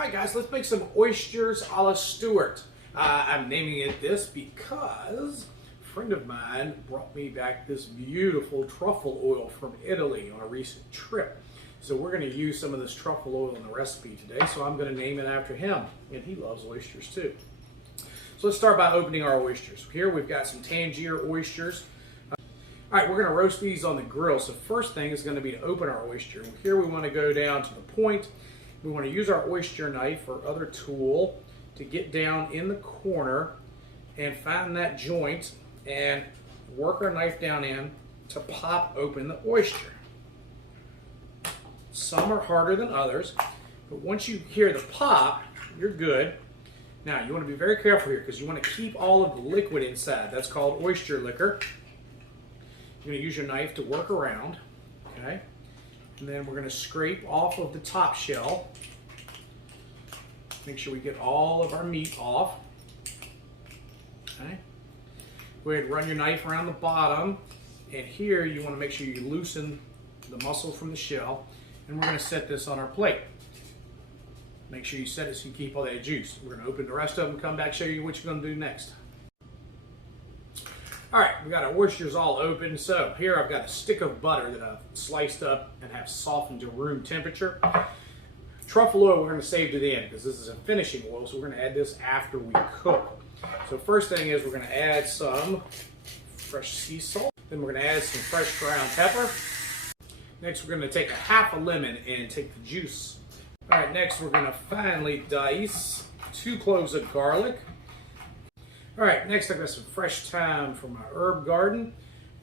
Alright guys, let's make some oysters a la Stuart. I'm naming it this because a friend of mine brought me back this beautiful truffle oil from Italy on a recent trip. So we're going to use some of this truffle oil in the recipe today, so I'm going to name it after him. And he loves oysters too. So let's start by opening our oysters. Here we've got some Tangier oysters. Alright, we're going to roast these on the grill. So first thing is going to be to open our oyster. Here we want to go down to the point. We want to use our oyster knife or other tool to get down in the corner and find that joint and work our knife down in to pop open the oyster. Some are harder than others, but once you hear the pop, you're good. Now you want to be very careful here because you want to keep all of the liquid inside. That's called oyster liquor. You're going to use your knife to work around, okay? And then we're going to scrape off of the top shell. Make sure we get all of our meat off. Okay. Go ahead and run your knife around the bottom. And here you want to make sure you loosen the muscle from the shell. And we're going to set this on our plate. Make sure you set it so you keep all that juice. We're going to open the rest of them and come back and show you what you're going to do next. Alright, we got our oysters all open. So here I've got a stick of butter that I've sliced up and have softened to room temperature. Truffle oil we're going to save to the end because this is a finishing oil, so we're going to add this after we cook. So first thing is we're going to add some fresh sea salt. Then we're going to add some fresh ground pepper. Next we're going to take a half a lemon and take the juice. Alright, next we're going to finely dice 2 cloves of garlic. Alright, next I've got some fresh thyme from my herb garden,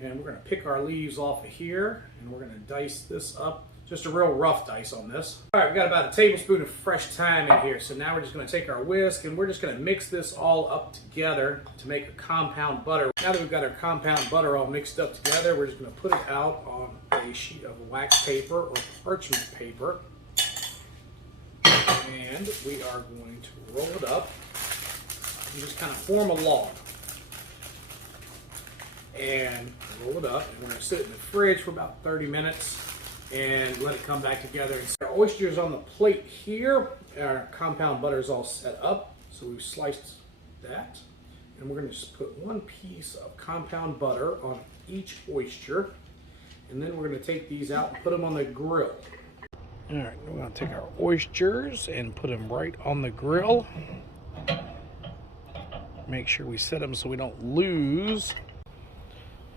and we're going to pick our leaves off of here, and we're going to dice this up, just a real rough dice on this. Alright, we've got about a tablespoon of fresh thyme in here, so now we're just going to take our whisk, and we're just going to mix this all up together to make a compound butter. Now that we've got our compound butter all mixed up together, we're just going to put it out on a sheet of wax paper or parchment paper, and we are going to roll it up. And just kind of form a log and roll it up, and we're going to sit it in the fridge for about 30 minutes and let it come back together. Our oysters on the plate here, our compound butter is all set up, so we've sliced that, and we're going to just put 1 piece of compound butter on each oyster, and then we're going to take these out and put them on the grill. Alright, we're going to take our oysters and put them right on the grill. Make sure we set them so we don't lose.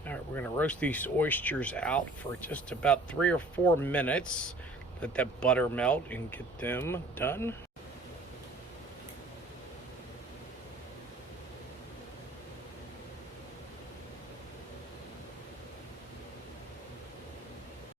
Alright, we're going to roast these oysters out for just about 3 or 4 minutes. Let that butter melt and get them done.